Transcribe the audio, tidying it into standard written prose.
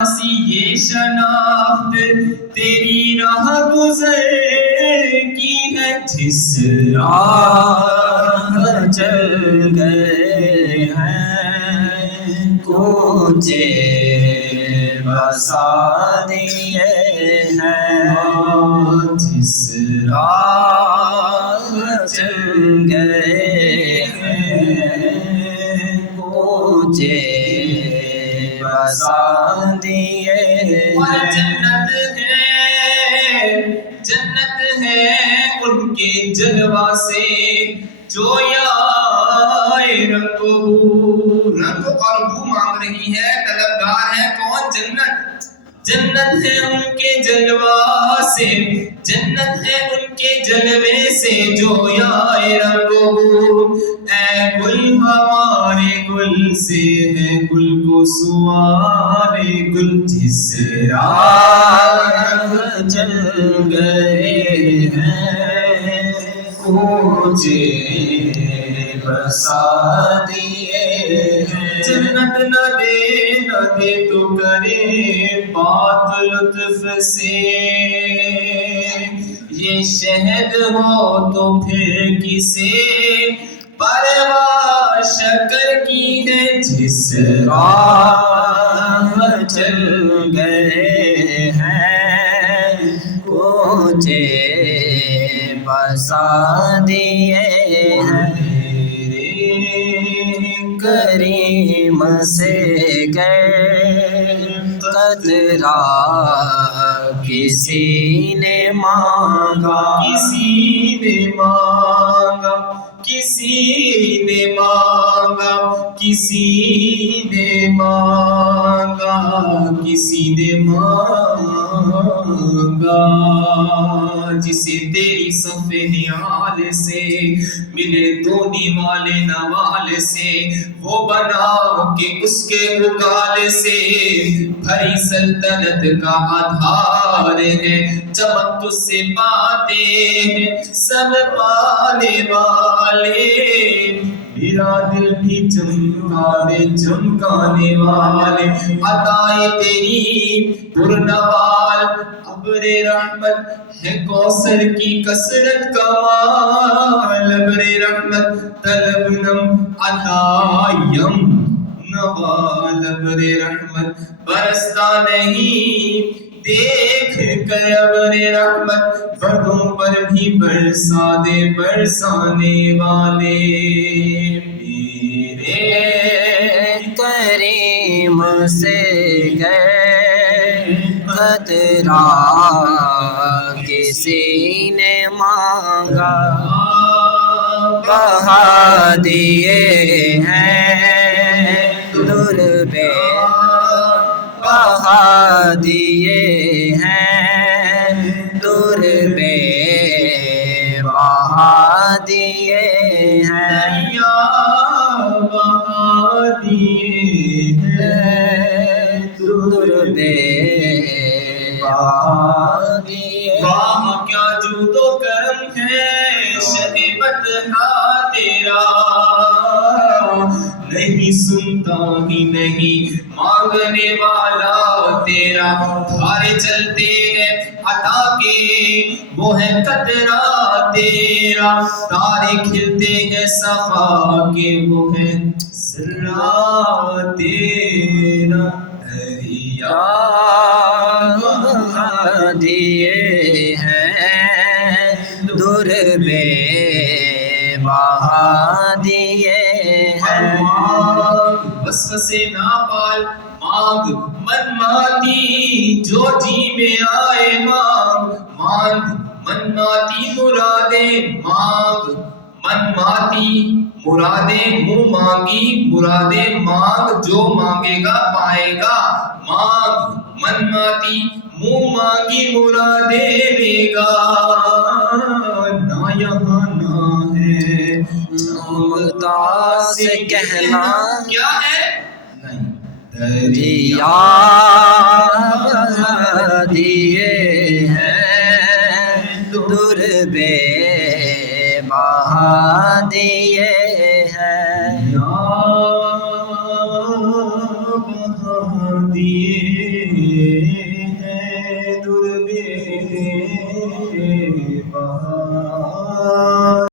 یہ شناخت تیری راہ گزر کی ہے، جس راہ چل گئے ہیں کوچے بسا دیے ہیں، جس راہ چل گئے ہیں کوچے بسا دیے ہیں۔ جنت ہے ان کے جلوہ سے جو یائے رنگ و بو، رنگ اور بو مانگ رہی ہے، طلبگار ہے کون؟ جنت۔ جنت ہے ان کے جلوہ سے، جنت ہے ان کے جلوے سے جو یائے رنگ و بو، اے گل ہمارے گل سے ہے گل کو سوارے گل، جس راہ چل گئے ہیں کوچے بسا دیے ہیں۔ جنت نہ دے تو کرے بات لطف سے، یہ شہد ہو تو پھر کسے پرواہ شکر کی ہے، جس راہ چل گئے ہیں کوچے بسا دیے ہیں۔ کریم سے گر قطرہ کسی نے مانگا، کسی نے مانگا، کسی نے مانگا، کسی نے مانگا، کسی نے مانگا، جسے تیری صف نیال سے ملے دو نیوال نوال سے، وہ بنا کہ اس کے اگال سے بھری سلطنت کا آدھار ہے، چمک تجھ سے پاتے ہیں سب پانے والے، میرا دل بھی چمکا دے چمکانے والے، عطائے تیری پرنوال ابر رحمت ہے کوثر کی کثرت کا مال، ابر رحمت طلب نم عطایم نوال، ابر رحمت برستا نہیں دیکھ کر ابر رحمت، بردوں پر بھی برسا دے برسانے والے، میرے کریم سے گر قطرہ کسی نے مانگا، بہا دیے ہیں در بے، بہا دیے ہیں در بے، بہا دیے ہیں بہا دیے ہیں در بے، بہا دیے۔ واہ کیا جود و کرم ہے شہبت تیرا، نہیں سنتا ہی نہیں مانگنے والا تیرا، دھارے چلتے ہیں عطا کے وہ ہے قطرہ تیرا، تارے کھلتے ہیں سخا کے وہ ہے ذرہ تیرا، دریا دیے ہیں در بے، بہا دیے ہیں۔ وسوسے ناپال مانگ من ماتی جو جی میں آئے مانگ، مانگ من ماتی مرادیں مانگ، من ماتی مرادیں منہ مانگی مرادیں مانگ، جو مانگے گا پائے گا، مانگ من ماتی منہ مانگی مرادیں لے گا، نہ یہاں نہ ہے نامتا سے کہنا کیا ہے نہیں، دریا دیے ہیں در بے، بہا دیے ہیں بہا دیے